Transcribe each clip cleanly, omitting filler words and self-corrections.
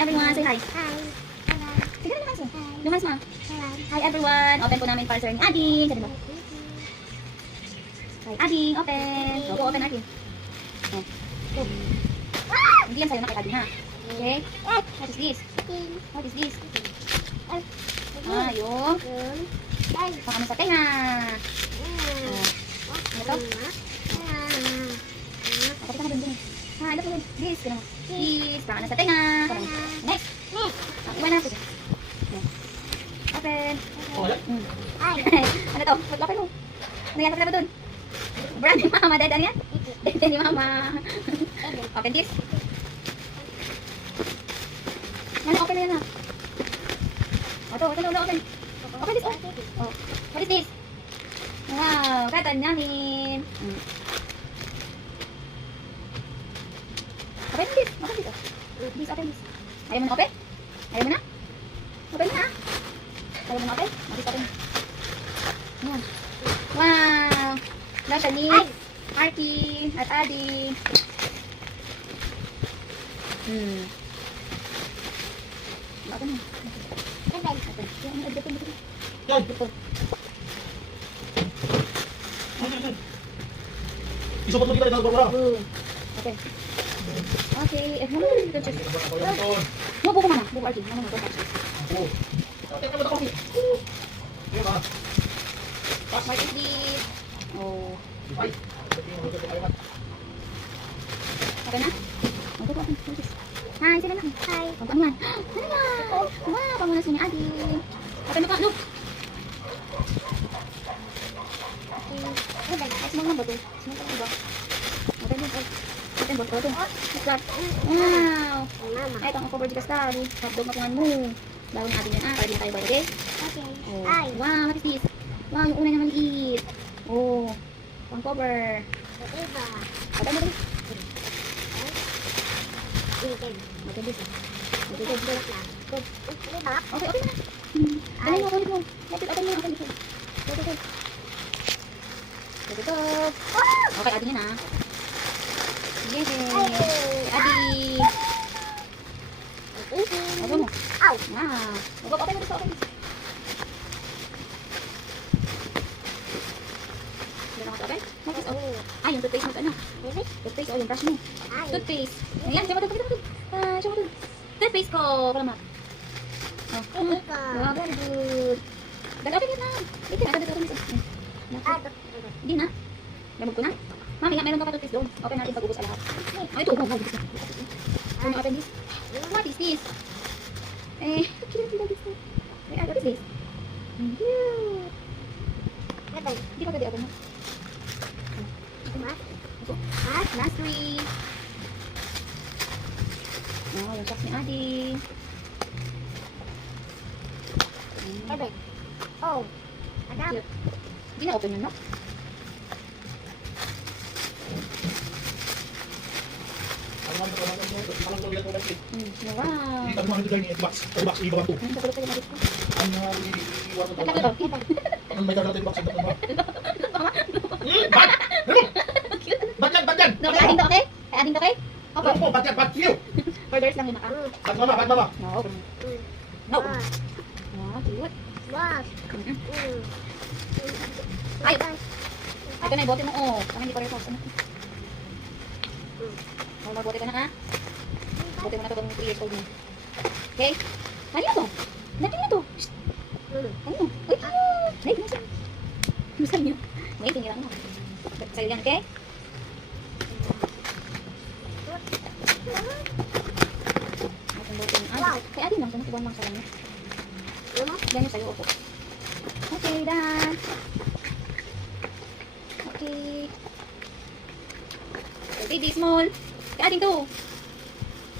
everyone. Say hi. Hi. Sige na, hands mo. Yung hands mo. Hi everyone. Open po namin parcel ni Ading. Sabi mo. Hi Ading, open. Go, open Ading. Oh. Go. Hindi yan sa'yo na kay Ading ha. Okay? What is this? What is this? Yung pakano sa tenga. Ito? Kapit ka na dun. Ha, ito po dun. This, ganun mo. This, pakano sa tenga. Next. Iwan na po. Open. Ano to? Open mo. Ano yan? Open mo dun. Brand ni Mama. Dad, ano yan? Dad ni Mama. Open this. Ano, open na yan ha. Ito, open. Open this. Oh. What is this? Wow, katan namin. Open this. Open this. Please, open this. Ayaw mo na open? Ayaw mo na? Open na ha? Ayaw mo na open? Please, open. Ayan. Wow. Nasa ni Arky at Adi. Open na. Isupot mo kita ng barbara. Okay. Okay. Mo buko mana? Buko Arky. Mana mo buko? What is this? Oh. Okay na? Okay po. Hi, sila na. Hi. Ano yan? Ano yan? Wow, pamunas ni Adi. Okay na pa, look. Small lang ba ito? Small lang ba? Okay din. Okay, boss. Okay. Start. Wow. Ay, itong cover dito star. Hotdog matungan mo. Bawang natin yan. Para din tayo ba, okay? Okay. Oh. Wow, what is this? Wow, yung una na maliit. Oh. Pang cover. Okay mo din. Okay, this. Okay, this. Okay na. Dali mo, kulit mo. Open mo. Okay. Ito. Okay, Adi na. Yes. Adi. Open mo. Ow. Open mo dito. Open. Open? Ay, yung toothpaste mo ano? Toothpaste, yung brush mo. Toothpaste. Ayan, siya mo doon. Toothpaste ko. Para ma. Wow, very good. Dali, open yun na. Dito na, open. Hindi na. Labog ko na. Mami, meron ka toothpaste doon. Open natin pag-ubos ang lahat. Ay, ito. Open this. What is this? What is this? Hindi ka pwede open mo. Last three. Oh, yung socks ni Adi. Oh. Cute. Hindi na open yun, no? Wow. Hindi tayo mga ni box. Box iba to. Ang sakulot kayo na dito. Ang iwan mo. Nagkakito. Ang may karnatin box ito mo. Bat yan. No, kay Ading to, okay? Kay Ading to, okay? Ano po, bat yan. Orders lang yung maka. Bat mama. No, open. No. Wow, cute. Ay! Ito na yung bote mo, oh. Kami hindi pa rin sauce. Oh, magbote ka na, ha? Bote mo na ito kung 3 years old mo. Okay? Ano yun to? Ano yun to? Ano yun? Uy! Ay, nasan? Nasan yun? Wait, tingin lang mo. Sa'yo yan, okay? Kaya Adi lang, ibang lang sa kanya. Yan yung sa'yo, opo. Okay, done. Okay. Baby, small. Kaya Ading to.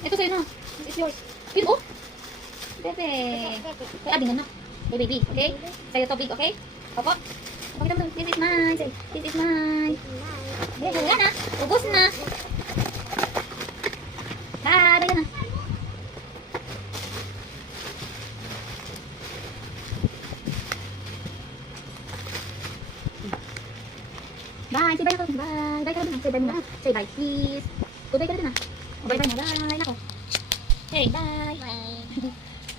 Ito sa'yo na. This is yours. Yun, oh. Bebe. Kaya Ading na. Hey, baby, okay? Sa'yo to big, okay? Opo. Pakita mo to. This is mine. Say, this is mine. Hey, wala na. Ubus na. Bye, bye na. Bye, say bye na ko. Bye. Bye ka na. Say bye muna. Say bye, please. Goodbye ka na. Bye bye na. Bye. Nako. Hey, bye. Bye.